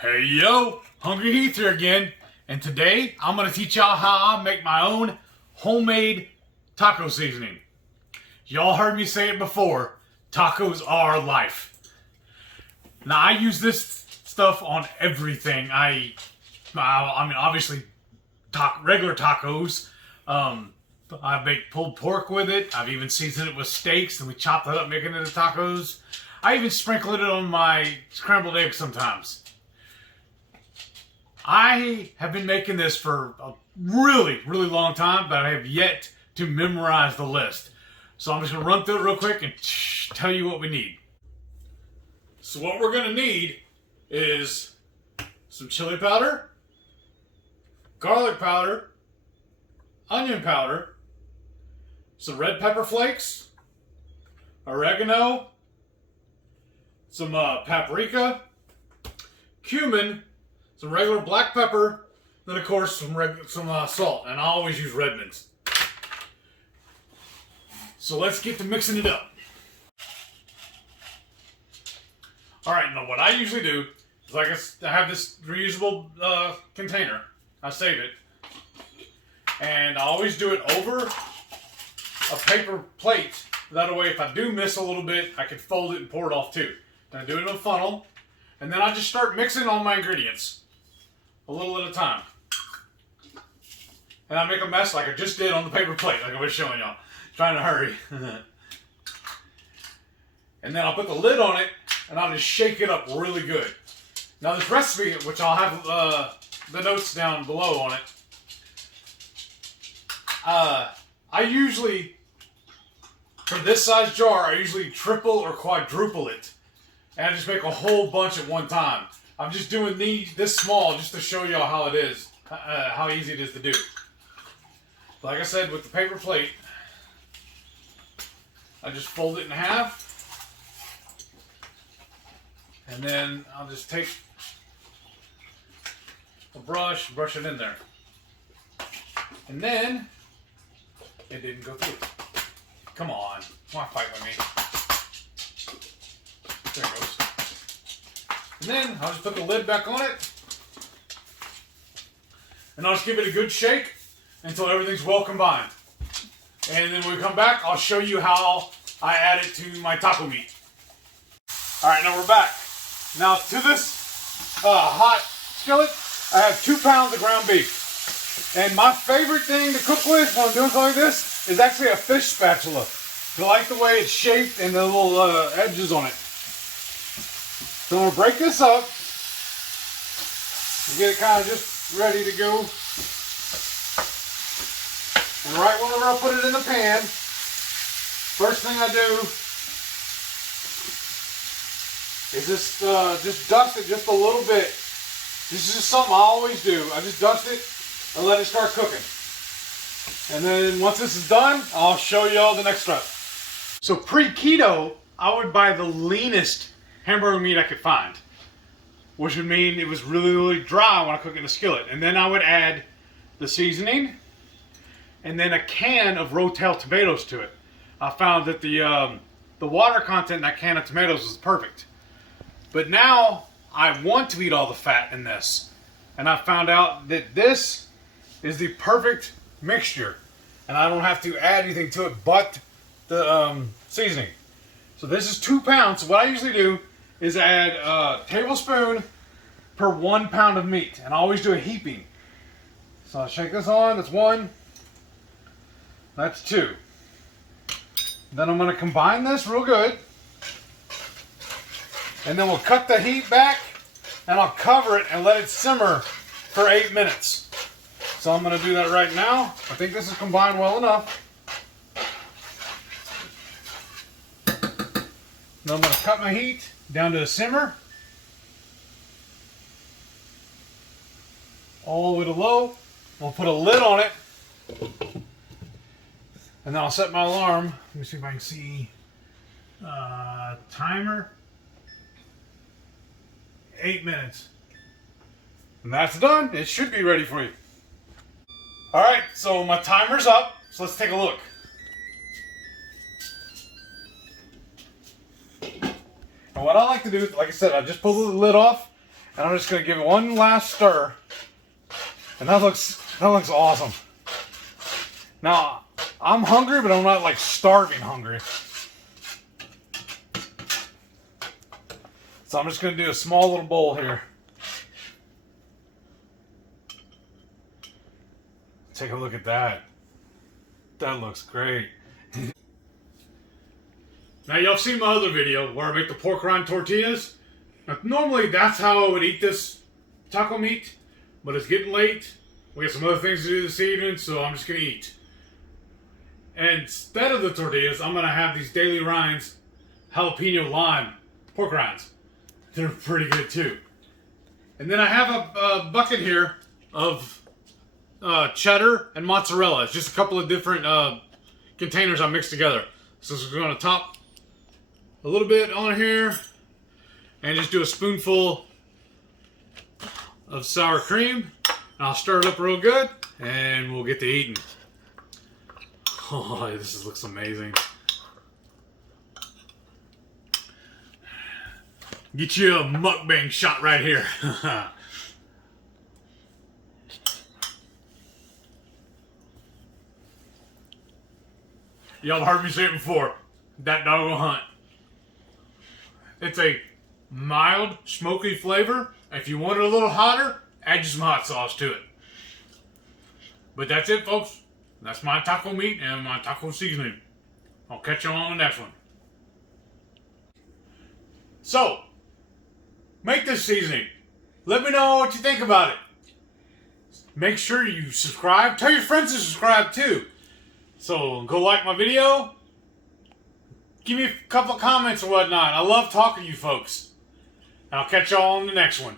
Hey yo, Hungry Heath here again, and today I'm going to teach y'all how I make my own homemade taco seasoning. Y'all heard me say it before, tacos are life. Now I use this stuff on everything. I mean obviously regular tacos. I make pulled pork with it. I've even seasoned it with steaks and we chop that up, making it into tacos. I even sprinkle it on my scrambled eggs sometimes. I have been making this for a really long time, but I have yet to memorize the list. So I'm just going to run through it real quick and tell you what we need. So what we're going to need is some chili powder, garlic powder, onion powder, some red pepper flakes, oregano, some paprika, cumin, some regular black pepper, then of course some salt, and I always use Redmond's. So let's get to mixing it up. Alright, now what I usually do is I have this reusable container. I save it. And I always do it over a paper plate. That way if I do miss a little bit, I can fold it and pour it off too. And I do it in a funnel. And then I just start mixing all my ingredients. A little at a time. And I make a mess like I just did on the paper plate, like I was showing y'all. Trying to hurry. And then I'll put the lid on it, and I'll just shake it up really good. Now this recipe, which I'll have the notes down below on it, I usually, for this size jar, I usually triple or quadruple it. And I just make a whole bunch at one time. I'm just doing this small just to show y'all how it is, how easy it is to do. Like I said, with the paper plate, I just fold it in half. And then I'll just take a brush it in there. And then, it didn't go through. Come on, why fight with me? There it goes. And then I'll just put the lid back on it. And I'll just give it a good shake until everything's well combined. And then when we come back, I'll show you how I add it to my taco meat. Alright, now we're back. Now to this hot skillet, I have 2 pounds of ground beef. And my favorite thing to cook with when I'm doing something like this is actually a fish spatula. I like the way it's shaped and the little edges on it. So I'm going to break this up and get it kind of just ready to go. And right whenever I put it in the pan, first thing I do is just dust it just a little bit. This is just something I always do. I just dust it and let it start cooking. And then once this is done, I'll show you all the next step. So pre-keto, I would buy the leanest hamburger meat I could find, which would mean it was really dry when I cook it in a skillet. And then I would add the seasoning and then a can of Rotel tomatoes to it. I found that the water content in that can of tomatoes was perfect. But now I want to eat all the fat in this, and I found out that this is the perfect mixture, and I don't have to add anything to it but the seasoning. So this is 2 pounds. So what I usually do is add a tablespoon per 1 pound of meat, and I always do a heaping. So I'll shake this on. That's 1. That's 2. Then I'm going to combine this real good. And then we'll cut the heat back and I'll cover it and let it simmer for 8 minutes. So I'm going to do that right now. I think this is combined well enough. Now I'm going to cut my heat down to a simmer. All the way to low. We'll put a lid on it. And then I'll set my alarm. Let me see if I can see. Timer. 8 minutes. And that's done. It should be ready for you. Alright, so my timer's up. So let's take a look. And what I like to do, like I said, I just pull the lid off And I'm just gonna give it one last stir. And that looks awesome. Now, I'm hungry, but I'm not like starving hungry. So I'm just gonna do a small little bowl here. Take a look at that. That looks great. Now y'all seen my other video where I make the pork rind tortillas. Now, normally that's how I would eat this taco meat, but it's getting late. We got some other things to do this evening, so I'm just gonna eat. And instead of the tortillas, I'm gonna have these daily rinds, jalapeno lime pork rinds. They're pretty good too. And then I have a bucket here of cheddar and mozzarella. It's just a couple of different containers I mixed together. So we're gonna top a little bit on here and just do a spoonful of sour cream. And I'll stir it up real good and we'll get to eating. Oh, this looks amazing. Get you a mukbang shot right here. Y'all heard me say it before. That dog will hunt. It's a mild, smoky flavor. If you want it a little hotter, add some hot sauce to it. But that's it, folks. That's my taco meat and my taco seasoning. I'll catch you on the next one. So, make this seasoning. Let me know what you think about it. Make sure you subscribe. Tell your friends to subscribe too. So, go like my video. Give me a couple of comments or whatnot. I love talking to you folks. And I'll catch y'all on the next one.